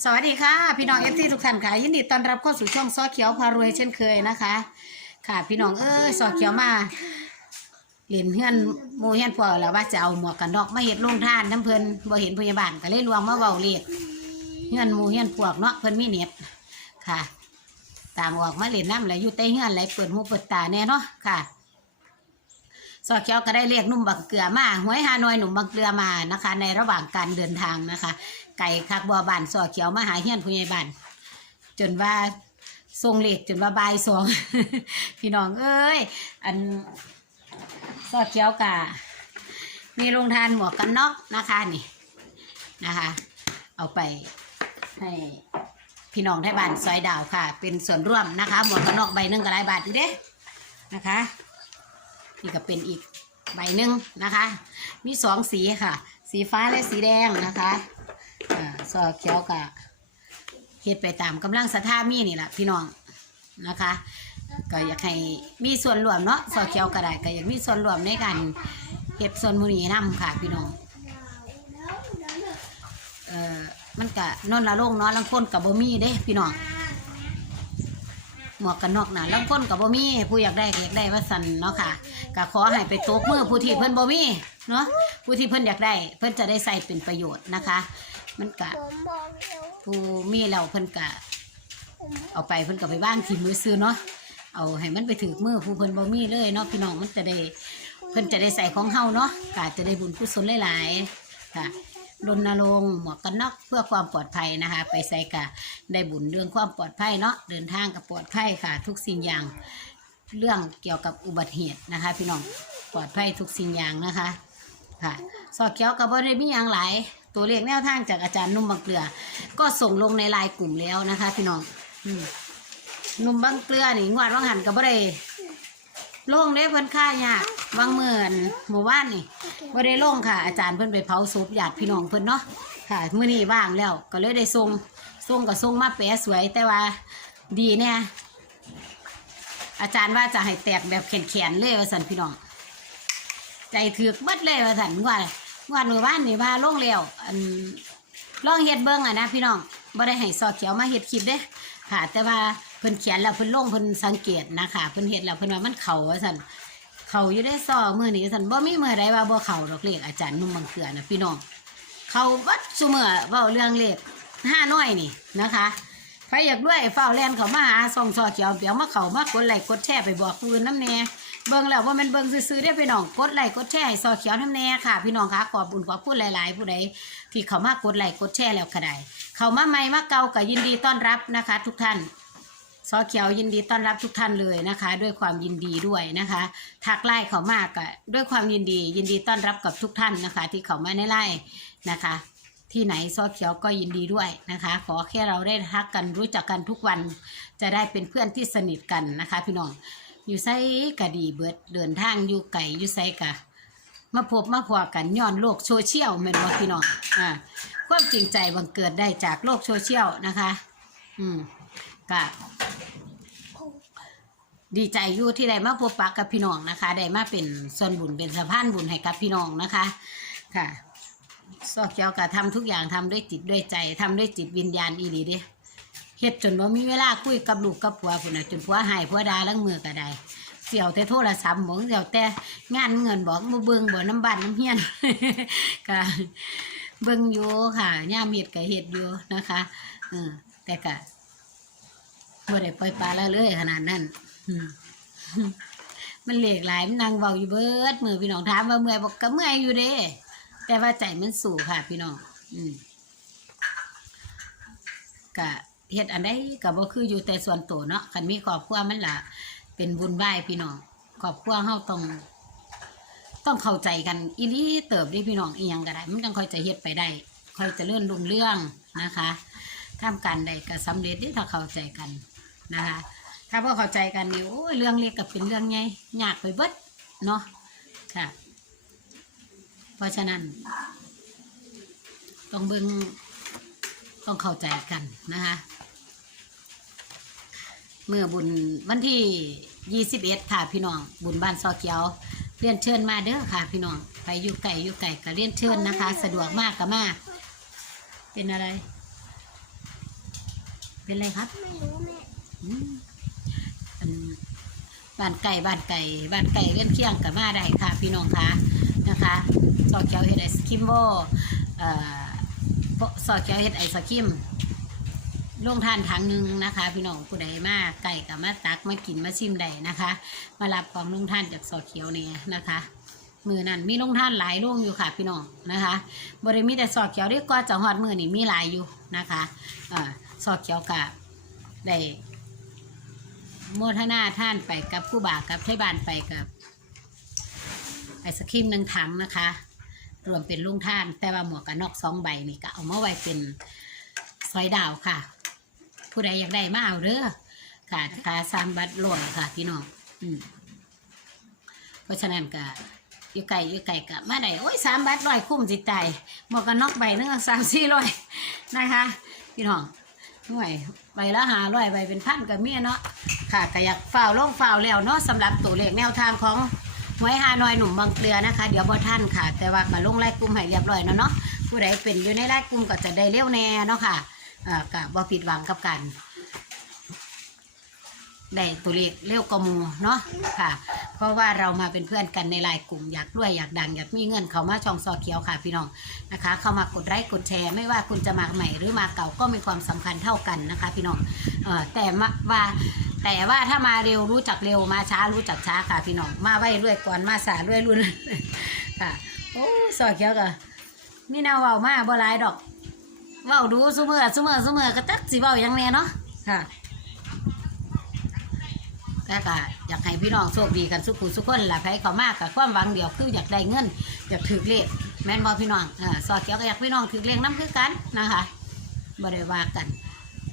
สวัสดีค่ะพี่น้องเอฟซีทุกท่านค่ะยินดีต้อนรับเข้าสู่ช่องซอเขียวพารวยเช่นเคยนะคะ ค่ะ พี่น้องเอ้ยซอเขียวมาเหรียญเฮือนโมเฮียนพอแล้วว่าจะเอาหมวกกันน็อกมาเฮ็ดลงท่านน้ำเพลินบ่เห็นพยาบาลก็เลยลวงมาเบาเรียกเฮือนโมเฮียนพวกเนาะเพิ่นมีเน็ตค่ะ ต่างออกมาเล่นน้ำไหลอยู่ใต้เฮือนไหลเปิดหูเปิดตาแน่เนาะค่ะ ซอเขียวก็ได้เรียกนุ่มบังเกลือมาหวยฮานอยหนุ่มบังเกลือมานะคะ ในระหว่างการเดินทางนะคะ ไก่คักบัวบานซอเขียวมาหาเฮียนผู้ใหญ่บ้านจนว่าทรงเหล็กจนว่าบายสองพี่น้องเอ้ยอันซอเขียวกะมีโรงทานหมวกกันน็อกนะคะนี่นะคะ เอาไปให้พี่น้องไทยบ้านซอยดาวค่ะ เป็นส่วนร่วมนะคะ หมวกกันน็อกใบหนึ่งก็หลายบาทอยู่เด้นะคะ นี่ก็เป็นอีกใบหนึ่งนะคะ มีสองสีค่ะ สีฟ้าและสีแดงนะคะอ่าซอเขียวกับเฮ็ดไปตามกำลังศรัทธามีนี่แหละพี่น้องนะคะ ก็อยากให้มีส่วนรวมเนาะซอเขียวก็ได้ก็อยากมีส่วนรวมในการเฮ็ดส่วนมูนีนำค่ะ พี่น้องเอ่อมันก็นอนละลงเนาะลังคนกับบ่มีเด้พี่น้อง หมวกกันนอกนะลังคนกับบ่มีผู้อยากได้ก็อยากได้ว่าสันเนาะค่ะก็ขอให้ไปตบมือผู้ที่เพิ่นบ่มีเนาะผู้ที่เพิ่นอยากได้ เพิ่นจะได้ใส่เป็นประโยชน์นะคะ มันก็ผมบอกเร็วผู้มีแล้วเพิ่นก็เอาไปเพิ่นก็ไปบ้างทีมือซื้อเนาะเอาให้มันไปถือมือผู้เพิ่นบ่มีเลยเนาะพี่น้องมันจะได้เพิ่นจะได้ใส่ของเฮาเนาะก็จะได้บุญกุศลหลายๆค่ะ รณรงค์หมวกกันน็อกเพื่อความปลอดภัยนะคะ ไปใส่กะได้บุญเรื่องความปลอดภัยเนาะเดินทางกับปลอดภัยค่ะ ทุกสิ่งอย่างเรื่องเกี่ยวกับอุบัติเหตุนะคะ พี่น้องปลอดภัยทุกสิ่งอย่างนะคะค่ะสอเขียวกับบริมีอย่างหลายตัวเลขแนวทางจากอาจารย์นุ่มบางเกลือ ก็ส่งลงในไลน์กลุ่มแล้วนะคะ พี่น้องอนุ่มบางเกลือนี่งวดว่างหันกับบริ โล่งได้เพิ่นค่ายากบางเมื่อนหมู่บ้านนี่บ่ได้โล่งค่ะ อาจารย์เพิ่นไปเผาศพญาติพี่น้องเพิ่นเนาะค่ะมื้อนี้ว่างแล้วก็เลยได้ส่งส่งก็ส่งมาแปะสวยแต่ว่าดีเนี่ยอาจารย์ว่าจะให้แตกแบบแขนๆเลยว่าสันพี่น้อง ใจถือบัดเลยว่าสันว่าว่าหนูบ้านนี่ว่าโล่งแล้วอันลองเฮ็ดเบิ้งอะนะพี่น้องบ่ได้ให้ซอเขียวมาเฮ็ดคลิปเด้ค่ะ แต่ว่า เพิ่นเขียนแล้วเพิ่นลงเพิ่นสังเกตนะคะเพิ่นเฮ็ดแล้วเพิ่นว่ามันเข่าว่าสันเข่าอยู่ได้ซอมือนี้สันบ่มีมือใดว่าบ่เข่าดอกเลขอาจารย์นุ่มบางเกลือนะพี่น้องเขาวัดซุมื้อเว้าเรื่องเลขห้าน้อยนี่นะคะใครอยากด้วยเฝ้าแลนเขามาหาส่องซอเขียวเปียวมาเขามากดไลค์กดแชร์ไปบอกปืนน้ำแน่เบิ่งแล้วว่ามันเบิ่งซื้อๆได้พี่น้องกดไลค์กดแชร์ให้ซอเขียวน้ำแน่ค่ะ พี่น้องคะขอบุญขอบคุณหลาย ๆ ผู้ใดที่เขามากดไลค์กดแชร์แล้วก็ได้เขามาใหม่มาเก่าก็ยินดีต้อนรับนะคะ ทุกท่าน ซอเขียวยินดีต้อนรับทุกท่านเลยนะคะ ด้วยความยินดีด้วยนะคะทักไล่เขามากก็ด้วยความยินดี ยินดีต้อนรับกับทุกท่านนะคะ ที่เขามาในไล่นะคะ ที่ไหนซอเขียวก็ยินดีด้วยนะคะ ขอแค่เราได้ทักกันรู้จักกันทุกวัน จะได้เป็นเพื่อนที่สนิทกันนะคะ พี่น้องอยู่ไซกะดีเบิดเดินทางอยู่ไก่อยู่ไซกะมาพบมาพอกันย้อนโลกโซเชียลแม่นบ่พี่น้องอ่าความจริงใจบังเกิดได้จากโลกโซเชียลนะคะ อืมก็ ดีใจอยู่ที่ได้มาพบปะกับพี่น้องนะคะได้มาเป็นส่วนบุญเป็นสะพานบุญให้กับพี่น้องนะคะค่ะซอกเจ้าก็ทำทุกอย่างทำด้วยจิตด้วยใจทำด้วยจิตวิญญาณอีหลีเด้เฮ็ดจนว่ามีเวลาคุยกับลูกกับผัวพุ่นน่ะจนผัวหายผัวดาลังมือก็ได้เสี่ยวแต่โทรศัพท์บอกเสี่ยวแต่งานเงินบอกมาเบิ่งบ่น้ำบ้านน้ำเฮียนก็เบิ่งอยู่ค่ะย่ามเฮ็ดก็เฮ็ดอยู่นะคะเออแต่ก็บ่ได้ปล่อยปลาละเลยขนาดนั้น มันเหลกหลายมันนั่งเบาอยู่เบิดมือพี่น้องถามว่าเมื่อยบอกก็เมื่อยอยู่เด้ แต่ว่าใจมันสู่ค่ะ พี่น้องอืมกะเฮ็ดอันใดก็บ่คืออยู่แต่ส่วนตัวเนาะคันมีครอบครัวมันล่ะ เป็นบุญไหว้พี่น้องครอบครัวเฮาต้อง ต้องเข้าใจกัน อีหลีเติบด้พี่น้องอีหยังก็ได้มันจังค่อยจะเฮ็ดไปได้ ค่อยจะเลื่อนรุ่งเรื่องนะคะทำการใดก็สำเร็จเด้ถ้าเข้าใจกันนะคะ ถ้าพอเข้าใจกันนี่โอ้ยเรื่องเล็กกับเป็นเรื่องใหญ่ยากไปเบิดเนาะค่ะ เพราะฉะนั้นต้องเบิ่งต้องเข้าใจกันนะคะเมื่อบุญวันที่ยี่สิบเอ็ดค่ะพี่น้อง บุญบ้านซอเขียวเรียนเชิญมาเด้อค่ะ พี่น้องไปอยู่ไก่อยู่ไก่ก็เรียนเชิญนะคะ สะดวกมากก็มากเป็นอะไร เป็นอะไรครับ ไม่รู้แม่ อันบ้านไก่บ้านไก่บ้านไก่เล่นเคียงกับมาได้ค่ะ พี่น้องคะนะคะซอเขียวเฮ็ดไอศครีมโบ่ซอเขียวเฮ็ดไอศครีมลงทานถังหนึ่งนะคะ พี่น้องผู้ใดมาไก่กับมาตักมากินมาชิมได้นะคะ มารับของลงท่านจากซอเขียวเนี่ยนะคะมือนั้นมีลงท่านหลายลงอยู่ค่ะพี่น้องนะคะบริมีแต่ซอเขียวเรียกก็จะหอดมือนี่มีหลายอยู่นะคะอ่าซอเขียวกะได้ โมทนาท่านไปกับผู้บากับไทยบ้านไปกับไอศครีมหนึ่งถังนะคะ รวมเป็นลุงท่าน แต่ว่าหมวกกันนอกสองใบนี่ก็เอามาไว้เป็นซอยดาวค่ะ ผู้ใดอยากได้มาเอาเด้อค่ะค่าสามบัตรหล่นค่ะพี่น้องอืมเพราะฉะนั้นก็อยู่ไก่อยู่ไก่กับมาได้โอ้ยสามบัตรร้อยคุ้มจิตใจหมวกกันนอกใบหนึงสามสี่ร้อยนะคะ พี่น้องหน่วยใบละหาร้อยใบเป็นพันกับเมียเนาะ ค่ะก็อยากฝ่าวลงฝ่าวแล้วเนาะสำหรับตัวเลขแนวทางของหวยฮานอยหนุ่มบางเกลือนะคะ เดี๋ยวบอท่านค่ะ แต่ว่ามาลงไล่กลุ่มให้เรียบร้อยแล้วเนาะผู้ใดเป็นอยู่ในไล่กลุ่มก็จะได้เลี้ยวแน่เนาะค่ะอ่ากับบอผิดหวังกับกัน ได้ตัวเลขเร็วกว่าหมูเนาะค่ะ เพราะว่าเรามาเป็นเพื่อนกันในไลน์กลุ่มอยากรวยอยากดังอยากมีเงินเขามาช่องซอเขียวค่ะพี่น้องนะคะ เข้ามากดไลค์กดแชร์ ไม่ว่าคุณจะมาใหม่หรือมาเก่าก็มีความสำคัญเท่ากันนะคะ พี่น้องเออแต่มาว่าแต่ว่าถ้ามาเร็วรู้จักเร็วมาช้ารู้จักช้าค่ะพี่น้องมาไว้ด้วยก่อนมาสาด้วยรุ่นค่ะโอ้สอเขียวก็มีแนวเว้ามาบ่หลายดอกเว้าดูซุมือซุมือซุมือก็จักสิเว้ายังแน่เนาะค่ะ แต่ก็อยากให้พี่น้องโชคดีกันสุขุสุขคนละไผเขามากกับความหวังเดียวคืออยากได้เงินอยากถือเลขแม่นบ่พี่น้องอ่าสอเขียวก็อยากพี่น้องถือเลขน้ำคือกันนะคะบ่ได้ว่ากัน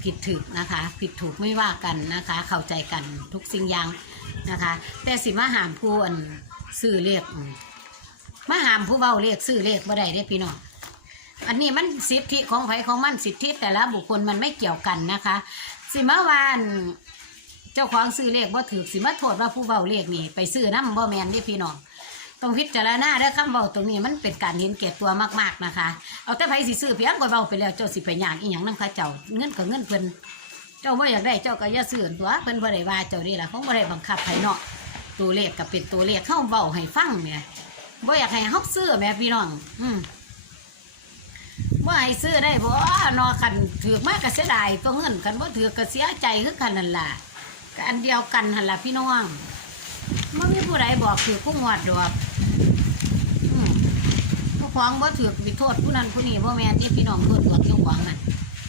ผิดถูกนะคะ ผิดถูกไม่ว่ากันนะคะ เข้าใจกันทุกสิ่งอย่างนะคะ แต่สิมาหามผู้อันซื้อเลขมาหามผู้เว้าเลขซื้อเลขบ่ได้เด้พี่น้องอันนี้มันสิทธิของไผของมันสิทธิแต่ละบุคคลมันไม่เกี่ยวกันนะคะ สิมาวาน จ้าของซื้อเลขบ่ถือสิมาโทษว่าผู้เว้าเลขนี่ไปซื้อน้ำบ่แมนเด้พี่น้องต้องพิจารณาเด้คำเว้าตรงนี้มันเป็นการเห็นแก่ตัวมากๆนะคะ เอาแต่ไผสิซื้อเพียงก็เว้าไปแล้วเจ้าสิไปหย่างอีหยังน้ำเขาเจ้าเงินก็เงินเพิ่นเจ้าบ่อยากได้เจ้าก็อย่าซื้อตัวเพิ่นบ่ได้ว่าเจ้านี่ล่ะเขาบ่ได้บังคับไผเนาะตัวเลขก็เป็นตัวเลขเข้าเว้าให้ฟังแหม่ยบ่อยากให้เฮาซื้อแม่พี่น้อง อืมบ่ให้ซื้อได้บ่นอคันถือมากก็เสียดายตัวเงินคันบ่ถือก็เสียใจคือกันนั่นล่ะ ก็อันเดียวกันหั่นละพี่น้องบ่มีผู้ใดบอกถือผู้งหวดดอกผู้ของบ่าถือไปโทษผู้นั้นผู้นี้บ่แม่นที่พี่น้องโทษตัวเจ้าของน่ะ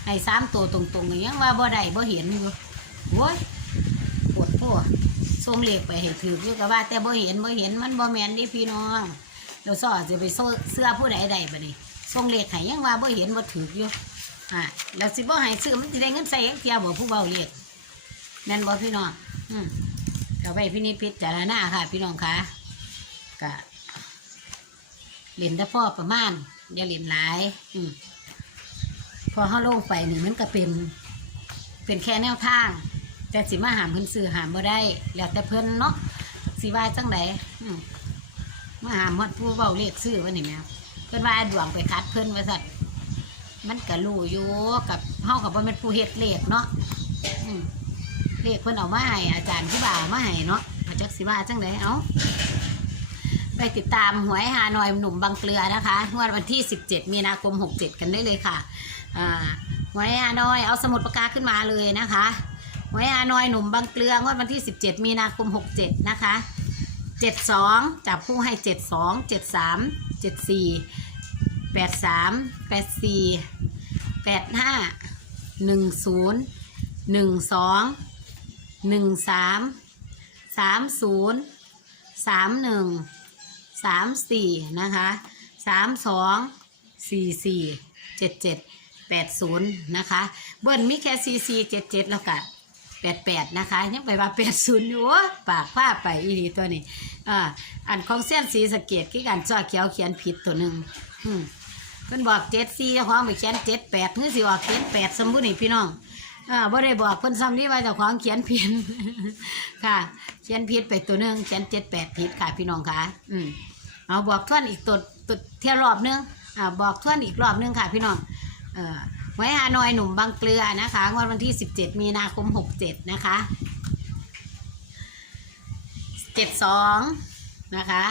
ให้สามตัวตรงๆนี่ยังว่าบ่ได้บ่เห็นอยู่โว้ยปวดพัวส่งเลขไปให้ถืออยู่ก็ว่า แต่บ่เห็นบ่เห็นมันบ่แม่นที่พี่น้องเราสอจะไปโซ่เสื้อผู้ใดใดบัดนี้ส่งเลขให้ยังว่าบ่เห็นบ่ถืออยู่อ่าแล้วสิบ่ให้ซื้อมันสิได้เงินใส่เองเทียบ่ผู้เว้าเลข แม่นบ่พี่น้องอืมก็ไปพินิจพิจารณาค่ะ พี่น้องคะก็เล่นแต่พ่อประมาณอย่าเล่นหลาย อืมพอเขาลงไปนี่มันก็เป็น เป็นแค่แนวทาง แต่สิมาหามเพิ่นซื้อหามบ่ได้ แล้วแต่เพิ่นเนาะสิว่าจังไดอืมมาหามฮอดผู้เว้าเลขซื้อว่านี่แม่เพิ่นว่าดวงไปคัดเพิ่นว่าซั่นมันก็รู้อยู่กับเฮากับบ่แม่นผู้เฮ็ดเลขเนาะอืม เลขเพิ่นเอามาให้อาจารย์ผู้บ่าวมาให้เนาะเอาจักสิว่าจังไดเอาไปติดตามหวยฮานอยหนุ่มบางเกลือนะคะงวดวันที่ 17 มีนาคม 67 กันได้เลยค่ะอ่าหวยฮานอยเอาสมุดปากกาขึ้นมาเลยนะคะหวยฮานอยหนุ่มบางเกลืองวดวันที่ 17 มีนาคม 67 นะคะ 72 จับผู้ให้ 72 73 74 83 84 85 10 12 13 30สามสามศูนย์สามหนึ่งสามสี่นะคะสามสองสี่สี่เจ็ดเจ็ดแปดศูนย์นะคะ เบิ้ลมีแค่สี่สี่เจ็ดเจ็ดแล้วก็แปดแปดนะคะ ยังไปว่าแปดศูนย์อยู่ปากผ้าไปอีดีตัวนี้อ่าอันของเส้นสีสะเกตที่การจ้อเขียวเขียนผิดตัวหนึ่งอืมเพิ่นบอกเจ็ดสี่เจ้องไปเขียนเจ็ดแปดเพื่อสิออกเขียนแปดสมบูรณ์นี่พี่น้อง อ่าบ่ได้บอกเพิ่นซ้ำนี่ว่าเจ้าของเขียนผิด ค่ะ เขียนผิดไปตัวหนึงเขียนเจ็ดแปดผิดค่ะพี่น้องค่ะ อืมเอาบอกทวนอีกตัวตัวเที่ยวรอบหนึงอ่าบอกทวนอีกรอบหนึงค่ะ พี่น้อง เอ่อไว้ฮานอยหนุ่มบางเกลือนะคะงวดวันที่17มีนาคม67นะคะ72นะคะ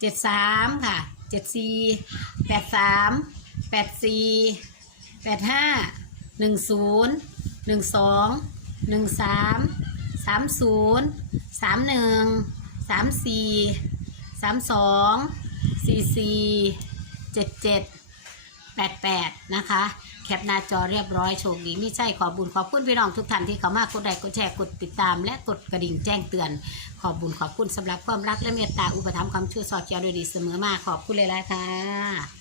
73ค่ะ74 83 84 85 10 12 13 30 31 34 32 44 77 88นย์ หนึ่งสองหนึ่งสามสามศูนย์สามหนึ่งสามสี่สามสองสี่สี่เจ็ดเจ็ดแปดแปดนะคะ แคปหน้าจอเรียบร้อยโชคดีไม่ใช่ขอบุญขอบคุณพี่น้องทุกท่านที่เข้ามากดไลค์กดแชร์กดติดตาม และกดกระดิ่งแจ้งเตือน ขอบบุญขอบคุณสำหรับความรักและเมตตาอุปถัมภ์ความช่วยสอดเจียวโดยดีเสมอมาขอบคุณเลยละค่ะ